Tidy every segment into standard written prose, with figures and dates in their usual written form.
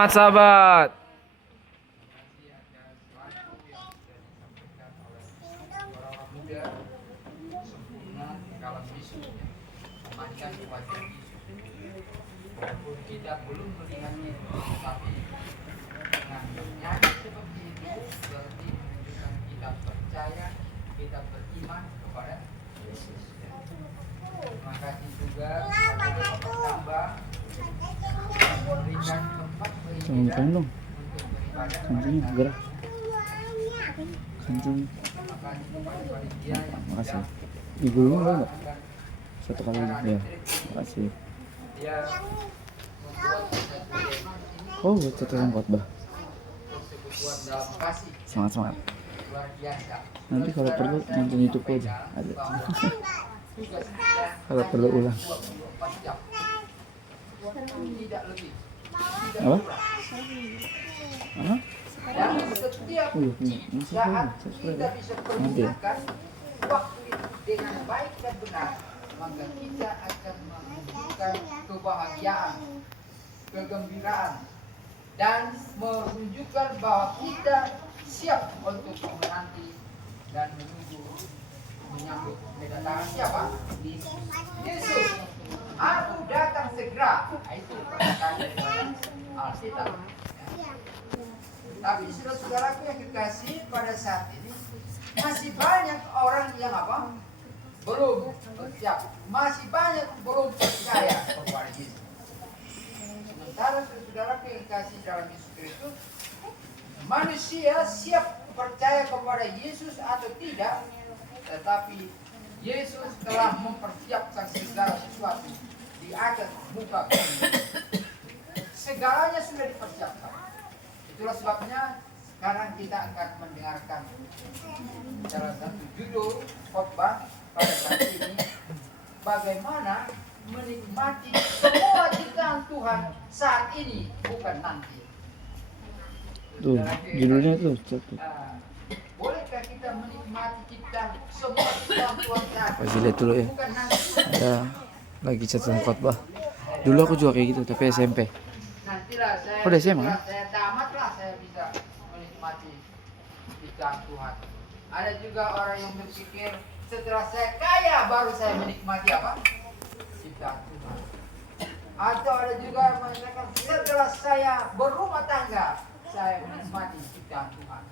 Semangat sahabat. Walaupun kita belum melihatnya, tapi menganggapnya seperti itu berarti menunjukkan kita percaya, kita beriman kepada Yesus. Terima kasih juga kepada tambah memberikan tempat beribadah untuk beribadah Kancingnya kepada gerak. Tuhan. Kancing. Terima kasih kepada panitia yang Makasih. sudah Digulung membawa enggak? agar Satu kali ya. Makasih. dia membuat satu tema ini Oh, buat catatan khotbah. persekutuan dalam kasih Semangat. luar biasa. Nanti kalau perlu nonton YouTube aja. Ada. Kalau perlu ulang. 24 jam. Tidak lebih. Tidak Apa? kurang. Hah? Dan setiap Oh iya, punya. Masih saat subscribe. kita bisa Nanti ya. pergunakan waktu itu dengan baik dan benar, maka kita akan menunjukkan kebahagiaan, kegembiraan, dan menunjukkan bahwa kita siap untuk menanti dan menunggu menyambut kedatangan siapa? Yesus. Aku datang segera. Nah, itu perkataan dari Alkitab. Tapi saudara-saudaraku yang kekasih, pada saat ini masih banyak orang yang apa? Belum siap. Masih banyak belum percaya kepada Yesus. Sementara saudara-saudaraku yang kekasih dalam Yesus Kristus, manusia siap percaya kepada Yesus atau tidak, tetapi Yesus telah mempersiapkan segala sesuatu di atas muka bumi. Segalanya sudah dipersiapkan. Itulah sebabnya sekarang kita akan mendengarkan salah satu judul khotbah pada saat ini, bagaimana menikmati semua ciptaan Tuhan saat ini, bukan nanti. Tuh, judulnya tuh. Bolehkah kita menikmati ciptaan semua ciptaan Tuhan saat ini, Kasih lihat dulu ya. bukan nanti? Ada lagi catatan khotbah. Dulu aku juga kayak gitu, tapi SMP. Nantilah saya, Oh, udah SMA? setelah saya tamat lah saya bisa menikmati ciptaan Tuhan. Ada juga orang yang berpikir setelah saya kaya baru saya menikmati apa? Ciptaan Tuhan. Atau ada juga yang mengatakan setelah saya berumah tangga saya menikmati ciptaan Tuhan.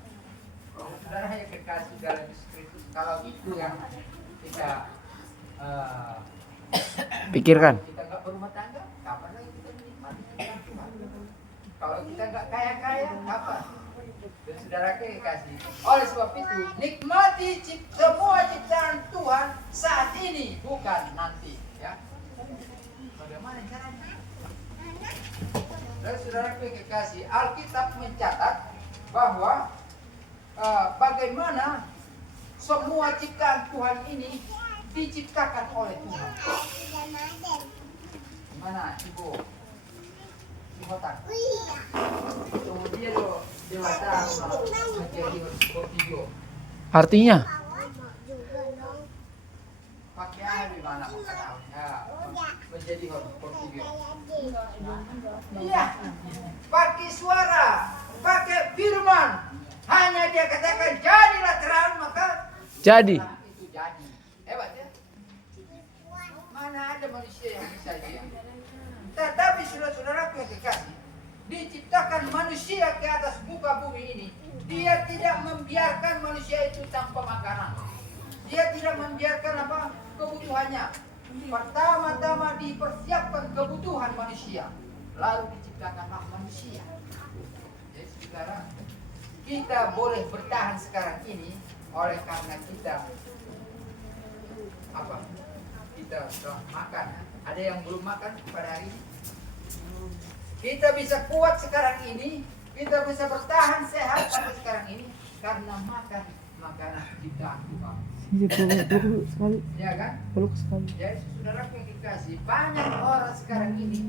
Saudara yang kekasih dalam Yesus Kristus, kalau itu yang kita Pikirkan. kita nggak berumah tangga, kapan lagi kita menikmati ciptaan Tuhan? Kalau kita nggak kaya-kaya, kapan? Dan saudara kekasih, oleh sebab itu nikmati semua ciptaan Tuhan saat ini, bukan nanti. Ya. Bagaimana caranya? Dan saudara kekasih, Alkitab mencatat bahwa bagaimana semua ciptaan Tuhan ini diciptakan oleh Tuhan. Mana ibu? Ibu kemudian lo dewasa menjadi sebuah video. Artinya? Pakai apa di mana menjadi sebuah video? Iya, pakai suara, pakai firman. Hanya dia katakan jadilah terang, maka Jadi. terang itu jadi. Hebat ya. Mana ada manusia yang bisa dia? Tetapi saudara-saudaraku yang kekasih, diciptakan manusia ke atas muka bumi ini, dia tidak membiarkan manusia itu tanpa makanan. Dia tidak membiarkan apa? Kebutuhannya. Pertama-tama dipersiapkan kebutuhan manusia, lalu diciptakanlah manusia. Jadi saudara, kita boleh bertahan sekarang ini oleh karena kita apa? Kita telah makan. Ada yang belum makan pada hari ini? Kita bisa kuat sekarang ini, kita bisa bertahan sehat sampai sekarang ini karena makan makanan ciptaan Tuhan. Peluk sekali. Ya kan? Peluk sekali. Jadi saudara yang dikasih, banyak orang sekarang ini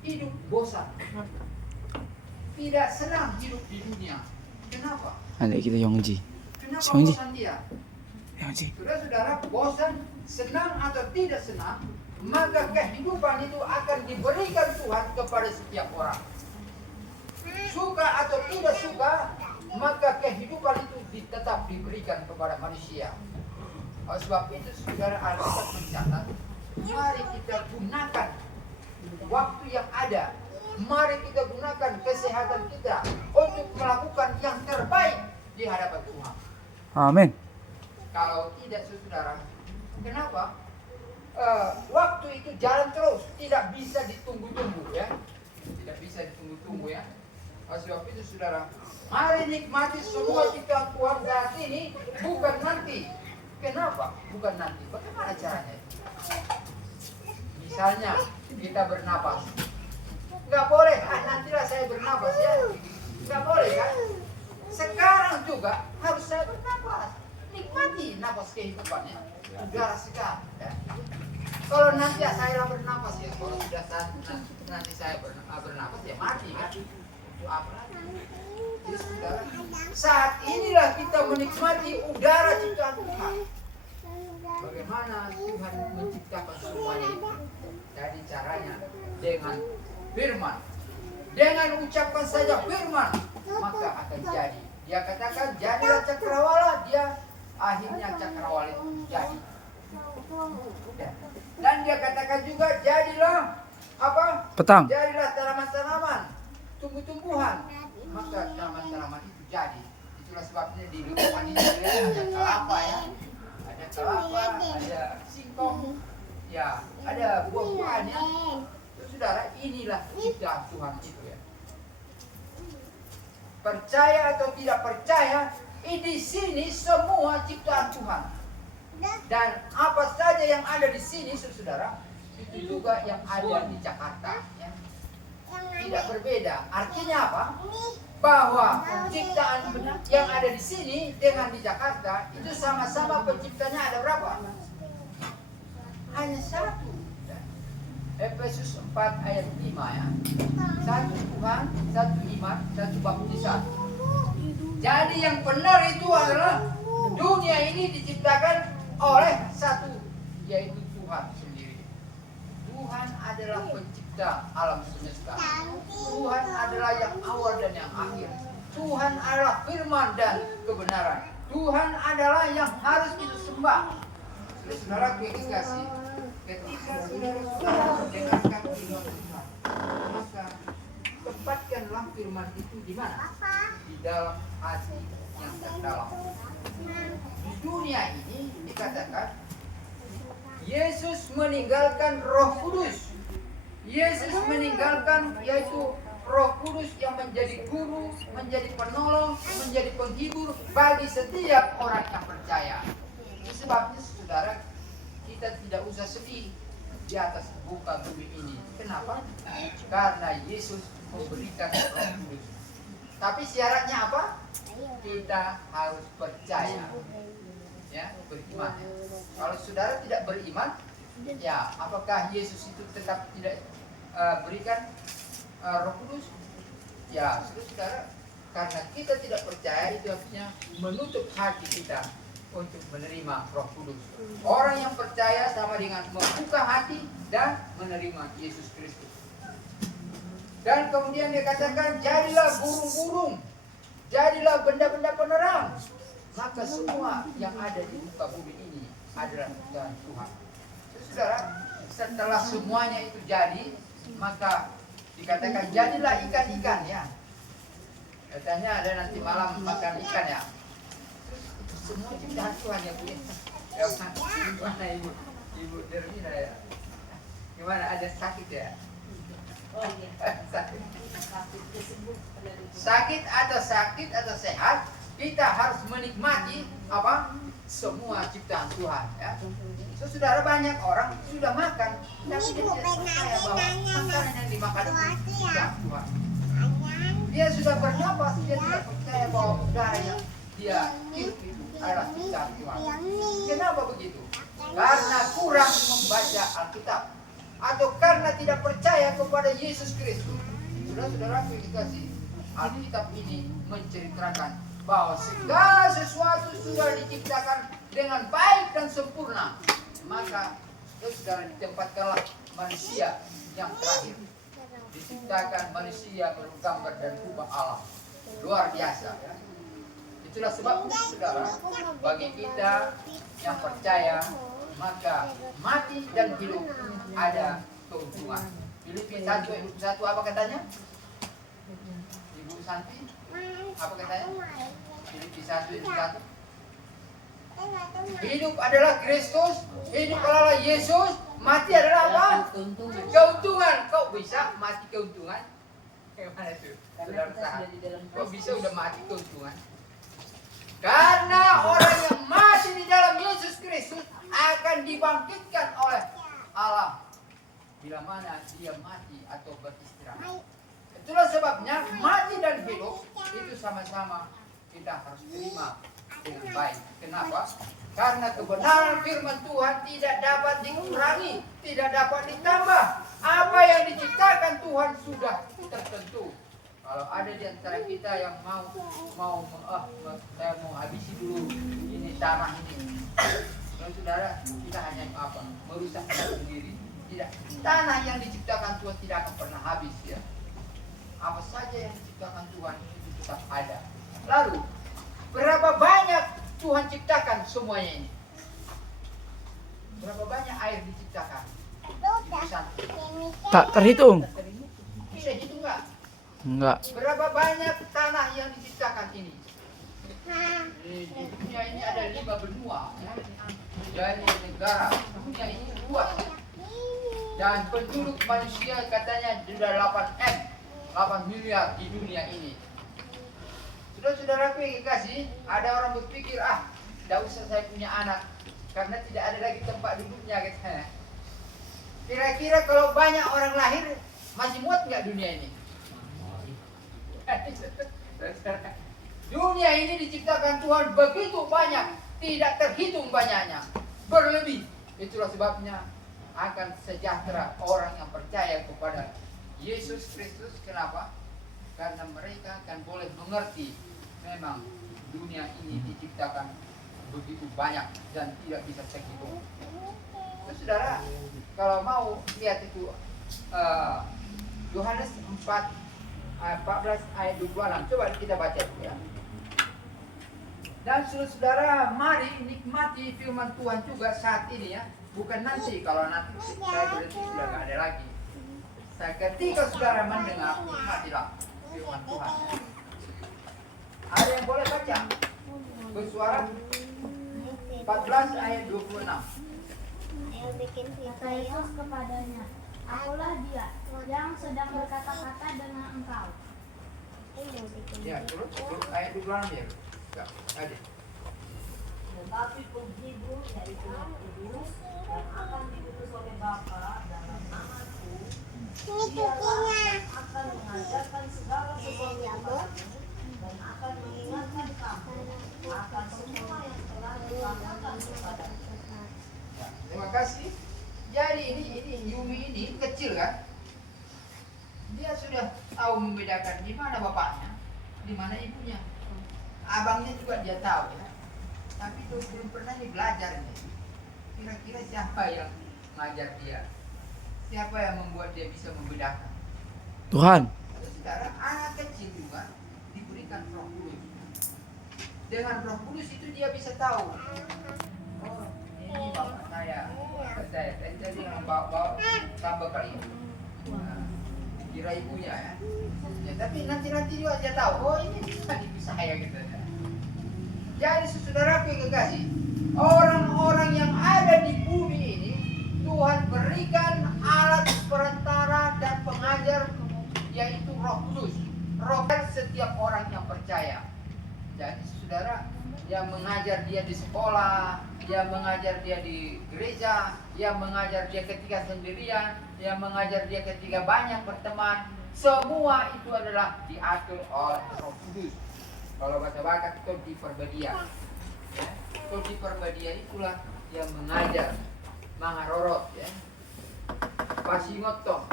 hidup bosan, tidak senang hidup di dunia. Kenapa? Adik kita Yongji. Kenapa Yongji. bosan dia? Yongji. Saudara-saudara, bosan, senang atau tidak senang, maka kehidupan itu akan diberikan Tuhan kepada setiap orang. maka kehidupan itu tetap diberikan kepada manusia. Oleh sebab itu saudara, Alkitab mencatat, mari kita gunakan waktu yang ada, mari kita gunakan kesehatan kita untuk melakukan yang terbaik di hadapan Tuhan. Amin. Kalau tidak, saudara, kenapa? Waktu itu jalan terus, tidak bisa ditunggu-tunggu ya, tidak bisa ditunggu-tunggu ya. Oleh sebab itu saudara, mari nikmati semua ciptaan Tuhan saat ini, bukan nanti. Kenapa? Bukan nanti. Bagaimana caranya? Misalnya kita bernapas, nggak boleh. Nantilah saya bernapas ya, nggak boleh kan? Sekarang juga harus saya bernapas. Nikmati napas kehidupannya. Udara segar. Ya. Kalau nanti saya bernapas ya, kalau sudah nanti saya bernapas ya mati kan? Itu apa lagi? Jadi saudara, saat inilah kita menikmati udara ciptaan Tuhan. Bagaimana Tuhan menciptakan semuanya itu? Jadi caranya dengan firman. Dengan ucapkan saja firman, maka akan jadi. Dia katakan jadilah cakrawala, dia akhirnya cakrawala itu jadi. Ya. Dan dia katakan juga jadilah apa? Petang. Jadilah tanaman-tanaman, tumbuh-tumbuhan, maka tanaman-tanaman itu jadi. Itulah sebabnya di lingkungan ini ada kelapa ya, ada kelapa, ada singkong, ya, ada buah-buahannya. Saudara, inilah ciptaan Tuhan itu ya. Percaya atau tidak percaya, di sini semua ciptaan Tuhan. Dan apa saja yang ada di sini, saudara, itu juga yang ada di Jakarta. Ya. Tidak berbeda. Artinya apa? Bahwa penciptaan yang ada di sini dengan di Jakarta itu sama-sama penciptanya ada berapa? Hanya satu. Efesus 4 ayat 5 ya. Satu Tuhan, satu iman, satu baptisan. Jadi yang benar itu adalah dunia ini diciptakan oleh satu, yaitu Tuhan sendiri. Tuhan adalah pencipta alam semesta. Tuhan adalah yang awal dan yang akhir. Tuhan adalah firman dan kebenaran. Tuhan adalah yang harus kita sembah. Saudara kekasih, ketika saudara mendengarkan firman Tuhan, maka tempatkanlah firman itu di mana? Di dalam hati yang terdalam. Di dunia ini dikatakan Yesus meninggalkan Roh Kudus. Yesus meninggalkan yaitu Roh Kudus yang menjadi guru, menjadi penolong, menjadi penghibur bagi setiap orang yang percaya. Itu sebabnya saudara, kita tidak usah sedih di atas muka bumi ini. Kenapa? Karena Yesus memberikan Roh Kudus. Tapi syaratnya apa? Kita harus percaya, ya, beriman. Kalau saudara tidak beriman, ya, apakah Yesus itu tetap tidak berikan Roh Kudus? Ya, saudara, karena kita tidak percaya, itu artinya menutup hati kita untuk menerima Roh Kudus. Orang yang percaya sama dengan membuka hati dan menerima Yesus Kristus. Dan kemudian dia katakan, jadilah burung-burung, jadilah benda-benda penerang. Maka semua yang ada di muka bumi ini adalah ciptaan Tuhan. Saudara, setelah semuanya itu jadi, maka dikatakan jadilah ikan-ikan ya. Katanya ada nanti malam makan ikan ya. Semua ciptaan Tuhan ya Bu. Ya, gimana Ibu Dermina ya? Gimana, ada sakit ya? Sakit atau sehat, kita harus menikmati apa? Semua ciptaan Tuhan ya. Saudara, banyak orang sudah makan tapi dia tidak percaya bahwa makanan yang dimakan itu ciptaan Tuhan. Dia sudah bernapas, dia tidak percaya bahwa udara yang dia hirup itu adalah ciptaan Tuhan. Kenapa begitu? Karena kurang membaca Alkitab atau karena tidak percaya kepada Yesus Kristus. Saudara-saudara kasih, Alkitab ini menceritakan bahwa segala sesuatu sudah diciptakan dengan baik dan sempurna. Maka saudara, ditempatkanlah manusia yang terakhir. Diciptakan manusia menurut gambar dan rupa Allah. Luar biasa ya. Itulah sebabnya saudara, bagi kita yang percaya, maka mati dan hidup ada keuntungan. Filipi 1:21 apa katanya? Ibu Santi, apa katanya? Filipi 1:21. Hidup adalah Kristus, hidup adalah Yesus, mati adalah apa? Keuntungan. Kau bisa mati keuntungan? Gimana itu? Saudara tahan. Kau bisa udah mati keuntungan? Karena orang yang mati di dalam Yesus Kristus akan dibangkitkan oleh Allah bila mana dia mati atau beristirahat. Itulah sebabnya mati dan hidup itu sama-sama kita harus terima dengan baik. Kenapa? Karena kebenaran firman Tuhan tidak dapat dikurangi, tidak dapat ditambah. Apa yang diciptakan Tuhan sudah tertentu. Kalau ada di antara kita yang saya mau habisi dulu ini tanah ini. Kalau saudara, kita hanya merusak sendiri. Tidak, tanah yang diciptakan Tuhan tidak akan pernah habis ya. Apa saja yang diciptakan Tuhan itu tetap ada. Lalu, berapa banyak Tuhan ciptakan semuanya ini? Berapa banyak air diciptakan? Tak terhitung. Tidak hitung enggak? Enggak. Berapa banyak tanah yang diciptakan ini? Di dunia ini ada 5 benua ya. Dari negara dunia ini luas ya. Dan penduduk manusia katanya sudah 8 miliar di dunia ini. Saudara-saudaraku yang dikasih, ada orang berpikir, tidak usah saya punya anak karena tidak ada lagi tempat duduknya katanya. Kira-kira kalau banyak orang lahir, masih muat nggak dunia ini? Dunia ini diciptakan Tuhan begitu banyak, tidak terhitung banyaknya, berlebih. Itulah sebabnya akan sejahtera orang yang percaya kepada Yesus Kristus. Kenapa? Karena mereka akan boleh mengerti memang dunia ini diciptakan begitu banyak dan tidak bisa terhitung. Saudara, kalau mau lihat itu Yohanes 14 ayat 26, coba kita baca dulu ya. Dan saudara, mari nikmati firman Tuhan juga saat ini ya. Bukan nanti, kalau nanti saya berarti sudah tidak ada lagi. Ketika saudara mendengar, nikmatilah firman Tuhan. Ada yang boleh baca? Bersuara 14 ayat 26. Kata Yesus kepadanya, akulah dia yang sedang berkata-kata dengan engkau. Ya, terus ayat 26 ya. Enggak, ada. Tetapi penghibur yaitu Roh Kudus yang akan diutus oleh Bapa dalam namaku, dialah yang akan mengajarkan segala sesuatu kepadamu dan akan mengingatkan kamu akan semua yang telah dikatakan kepadamu. Ya, terima kasih. Jadi ini Yumi ini kecil kan? Dia sudah tahu membedakan di mana bapaknya, di mana ibunya. Abangnya juga dia tahu ya. Tapi itu belum pernah belajar nih. Kira-kira siapa yang mengajar dia? Siapa yang membuat dia bisa membedakan? Tuhan. Saudara, anak kecil juga diberikan Roh Kudus. Dengan Roh Kudus itu dia bisa tahu. Oh, ini bapak saya. Saya jadi yang bawa tambah kali. Nah, kira ibunya ya. Ya, tapi nanti juga dia tahu. Oh, ini bisa saya gitu. Jadi saudaraku yang kekasih, orang-orang yang ada di bumi ini Tuhan berikan alat perantara dan pengajar, yaitu Roh Kudus. Roh setiap orang yang percaya. Jadi saudara, yang mengajar dia di sekolah, yang mengajar dia di gereja, yang mengajar dia ketika sendirian, yang mengajar dia ketika banyak berteman, semua itu adalah diatur oleh Roh Kudus. Kalau bahasa Batak Todi Perbadia, ya, Todi Perbadia itulah yang mengajar mangarorot, ya, pasimotong,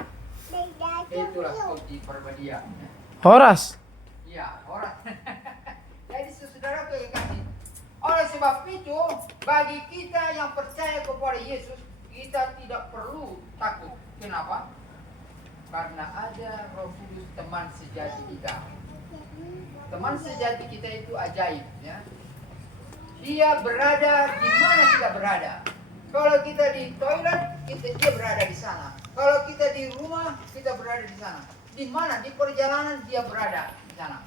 itulah Todi Perbadia. Ya. Horas. Ya, horas. Jadi saudara yang kasih, oleh sebab itu bagi kita yang percaya kepada Yesus, kita tidak perlu takut. Kenapa? Karena ada Roh Kudus, teman sejati kita. Teman sejati kita itu ajaib, ya. Dia berada di mana kita berada. Kalau kita di toilet, dia berada di sana. Kalau kita di rumah, kita berada di sana. Di mana? Di perjalanan dia berada di sana.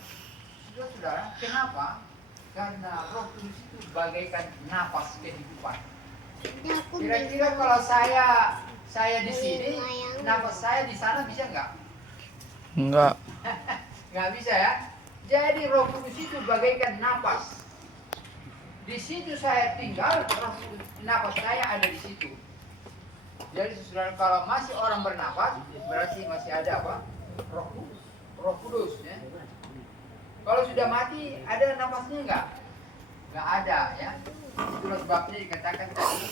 Saudara, kenapa? Karena Roh Kudus itu bagaikan napas kehidupan. Kira-kira kalau saya di sini, napas saya di sana bisa nggak? Enggak. Nggak bisa ya. Jadi Roh Kudus itu bagaikan napas. Di situ saya tinggal, napas saya ada di situ. Jadi saudara, kalau masih orang bernapas, berarti masih ada apa? Roh Kudus, ya. Kalau sudah mati, ada napasnya enggak? Enggak ada, ya. Itulah sebabnya dikatakan tadi,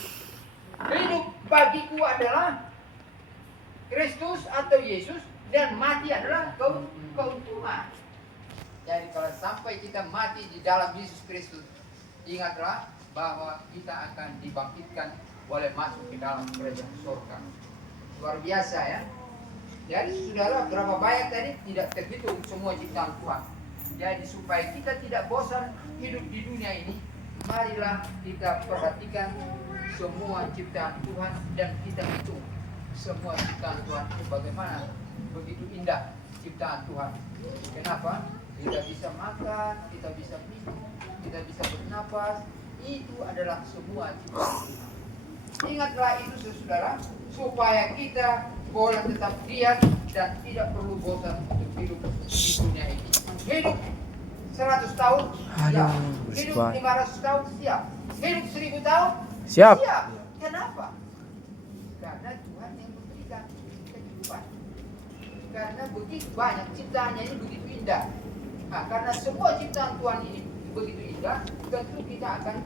hidup bagiku adalah Kristus atau Yesus, dan mati adalah keuntungan. Jadi kalau sampai kita mati di dalam Yesus Kristus, ingatlah bahwa kita akan dibangkitkan boleh masuk ke dalam kerajaan surga. Luar biasa, ya. Jadi saudara, berapa banyak tadi tidak terhitung semua ciptaan Tuhan. Jadi supaya kita tidak bosan hidup di dunia ini, marilah kita perhatikan semua ciptaan Tuhan dan kita hitung semua ciptaan Tuhan itu bagaimana begitu indah ciptaan Tuhan. Kenapa? Kita bisa makan, kita bisa minum, kita bisa bernapas. Itu adalah semua ciptaan Tuhan. Ingatlah itu saudara, supaya kita boleh tetap diam dan tidak perlu bosan untuk hidup di dunia ini. Hidup 100 tahun siap, hidup 500 tahun siap, hidup 1000 tahun Siap. Kenapa? Karena Tuhan yang memberikan kehidupan. Karena begitu banyak ciptaannya ini begitu indah. Nah, karena semua ciptaan Tuhan ini begitu indah, tentu kita akan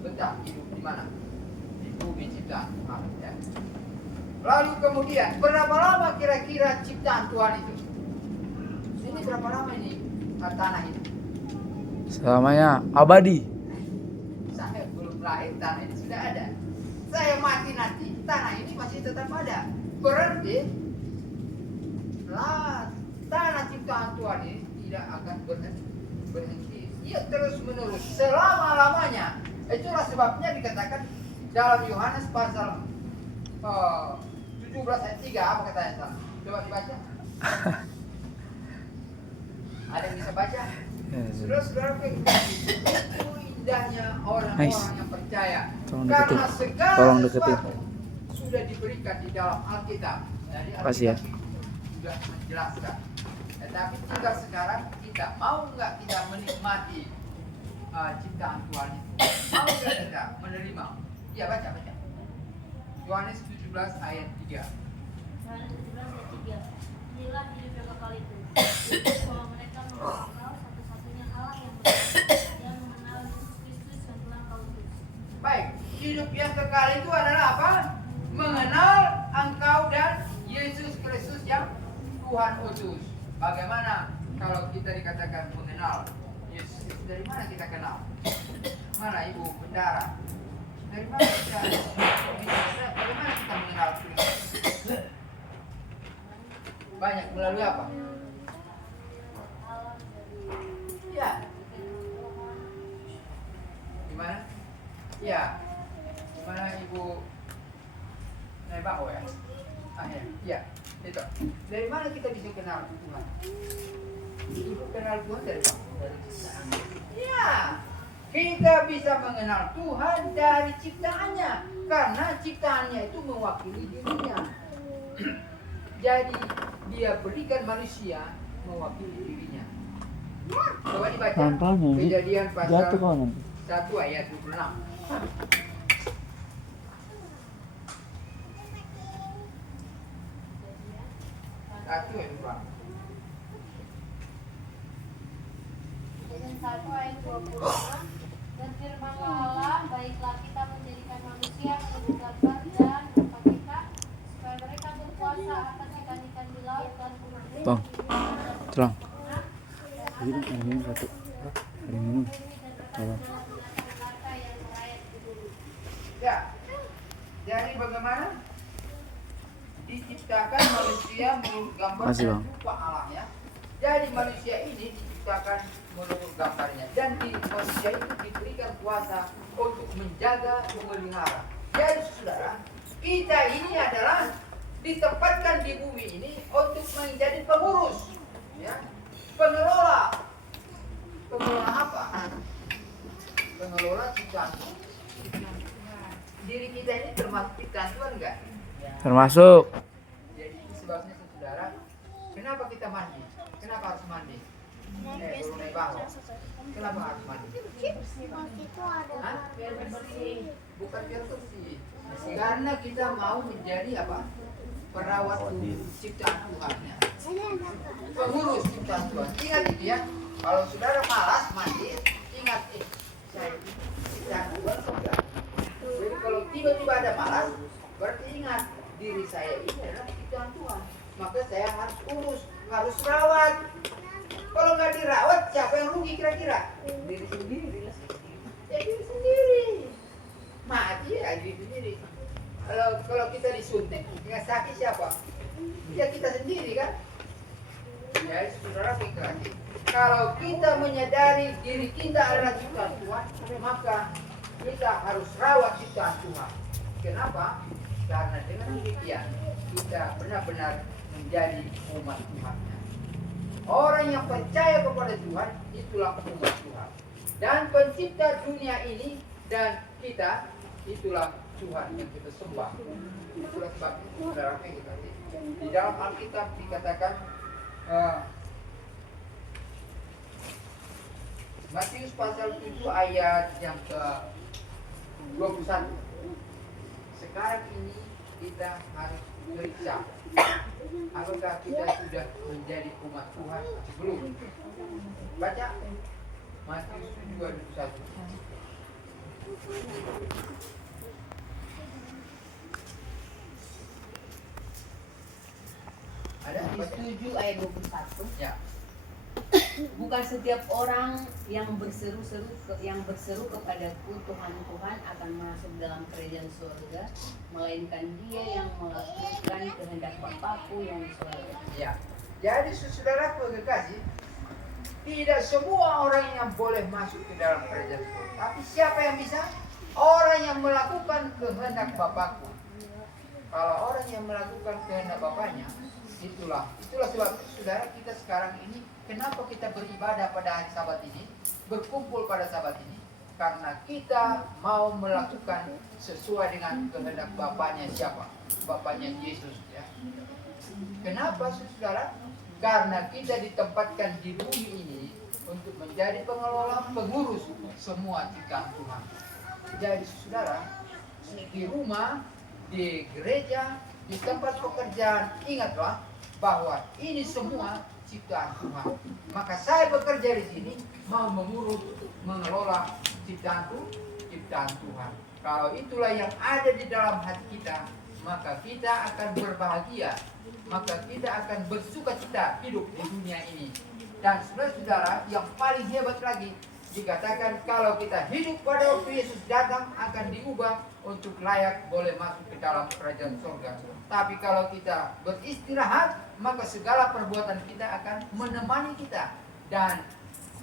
betah hidup di mana? Di bumi ciptaan Tuhan, ya. Lalu kemudian, berapa lama kira-kira ciptaan Tuhan itu? Ini berapa lama ini tanah ini? Selamanya abadi. Saya belum lahir, tanah ini sudah ada. Saya mati nanti, tanah ini masih tetap ada. Berarti tanah ciptaan Tuhan ini tidak akan berhenti. Ia terus menerus selama-lamanya. Itulah sebabnya dikatakan dalam Yohanes pasal 17 ayat 3, apa katanya? Coba dibaca. Ada yang bisa baca? Saudara-saudara, itu indahnya orang-orang yang percaya. Karena segala sesuatu sudah diberikan di dalam Alkitab. Jadi Alkitab sudah menjelaskan. Tetapi tinggal sekarang kita mau nggak kita menikmati ciptaan Tuhan itu? Mau nggak kita menerima? Ya, baca. Yohanes 17 ayat 3. Yohanes 17 ayat 3. Inilah hidup yang kekal itu, bahwa mereka mengenal satu-satunya Allah yang benar, yang mengenal Yesus Kristus yang telah kau utus. Baik, hidup yang kekal itu adalah apa? Mengenal engkau dan Yesus Kristus yang Tuhan utus. Bagaimana kalau kita dikatakan mengenal Yesus? Dari mana kita kenal? Mana Ibu Bendara? Dari mana kita? Bagaimana kita mengenal Kristus? Banyak melalui apa? Ya. Gimana? Ya. Gimana Ibu Nebaho ya? Ya. Itu. Dari mana kita bisa kenal Tuhan? Ibu kenal Tuhan dari mana? Dari ciptaan. Ya. Kita bisa mengenal Tuhan dari ciptaannya. Karena ciptaannya itu mewakili dirinya. Jadi dia berikan manusia mewakili dirinya. Coba dibaca Kejadian pasal 1 ayat 26. Kejadian 1 ayat 26. Dan firman Allah, baiklah kita menjadikan manusia menurut gambar dan rupa kita, supaya mereka berkuasa atas ikan-ikan di laut dan burung Bang, terang. Ini minum satu. Ada minum. Tolong. Ya. Jadi bagaimana diciptakan manusia menurut gambar Masih, dan Bang. rupa Allah, ya. Jadi manusia ini diciptakan menurut gambarnya dan di manusia itu diberikan kuasa untuk menjaga, memelihara. Jadi saudara, kita ini adalah ditempatkan di bumi ini untuk menjadi pengurus, ya, pengelola. Pengelola apa? Pengelola ciptaan. Diri kita ini termasuk ciptaan Tuhan enggak? Termasuk. Jadi itu sebabnya saudara, kenapa kita mandi? Kenapa harus mandi? Belum naik bawah. Kenapa harus mandi? Hah? Biar bersih. Bukan biar bersih. Karena kita mau menjadi apa? Perawat ciptaan Tuhan. Ya. Pengurus ciptaan Tuhan. Ingat itu ya. Kalau saudara malas mandi, ingat saya ciptaan Tuhan enggak. Jadi kalau tiba-tiba ada malas, berarti ingat diri saya ini adalah ciptaan Tuhan. Maka saya harus urus, harus rawat. Kalau nggak dirawat, siapa yang rugi kira-kira? Diri sendiri. Ya diri sendiri. Mati ya diri sendiri. Kalau kita disuntik, nggak sakit siapa? Ya kita sendiri kan? Ya saudara pikir. Kalau kita menyadari diri kita adalah ciptaan Tuhan, maka kita harus rawat ciptaan Tuhan. Kenapa? Karena dengan demikian kita benar-benar menjadi umat Tuhan. Orang yang percaya kepada Tuhan itulah umat Tuhan. Dan pencipta dunia ini dan kita itulah Tuhan yang kita sembah. Itulah sebabnya saudara kita. Di dalam Alkitab dikatakan Matius pasal 7 ayat yang ke-21. Sekarang ini kita harus periksa apakah kita sudah menjadi umat Tuhan atau belum. Baca Matius 7 ayat 21. Ada? Matius 7 ayat 21. Ya. Bukan setiap orang yang berseru kepadaku Tuhan Tuhan akan masuk dalam kerajaan surga, melainkan dia yang melakukan kehendak Bapakku yang di surga. Ya. Jadi saudaraku kekasih, tidak semua orang yang boleh masuk ke dalam kerajaan surga. Tapi siapa yang bisa? Orang yang melakukan kehendak Bapakku. Kalau orang yang melakukan kehendak Bapaknya, itulah sebab saudara kita sekarang ini kenapa kita beribadah pada hari Sabat ini, berkumpul pada Sabat ini, karena kita mau melakukan sesuai dengan kehendak Bapaknya siapa? Bapaknya Yesus ya. Kenapa saudara? Karena kita ditempatkan di bumi ini untuk menjadi pengelola, pengurus semua ciptaan Tuhan. Jadi saudara, di rumah, di gereja, di tempat pekerjaan, ingatlah bahwa ini semua ciptaan Tuhan. Maka saya bekerja di sini mau mengurus, mengelola ciptaan Tuhan. Kalau itulah yang ada di dalam hati kita, maka kita akan berbahagia, maka kita akan bersukacita hidup di dunia ini. Dan saudara-saudara, yang paling hebat lagi dikatakan kalau kita hidup pada waktu Yesus datang akan diubah untuk layak boleh masuk ke dalam kerajaan surga. Tapi kalau kita beristirahat, maka segala perbuatan kita akan menemani kita. Dan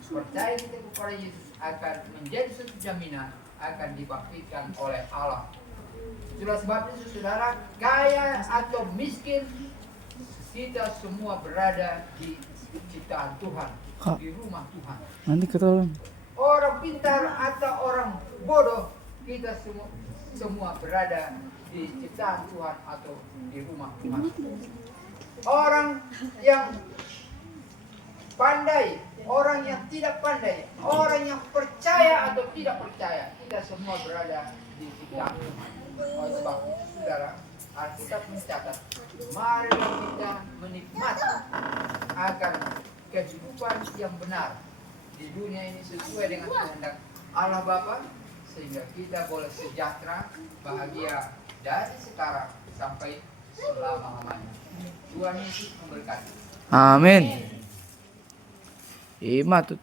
percaya kita kepada Yesus akan menjadi suatu jaminan akan dibaktikan oleh Allah. Itulah sebabnya saudara, kaya atau miskin, kita semua berada di ciptaan Tuhan, di rumah Tuhan. Nanti ketolong. Orang pintar atau orang bodoh, kita semua berada di ciptaan Tuhan atau di rumah Tuhan. Orang yang pandai, orang yang tidak pandai, orang yang percaya atau tidak percaya, kita semua berada di ciptaan Tuhan. Oleh sebab itu, saudara, Alkitab mencatat, mari kita menikmati akan kehidupan yang benar di dunia ini sesuai dengan kehendak Allah Bapa, sehingga kita boleh sejahtera, bahagia dari sekarang sampai selama-lamanya. Tuhan Yesus memberkati. Amin. Ima tuh.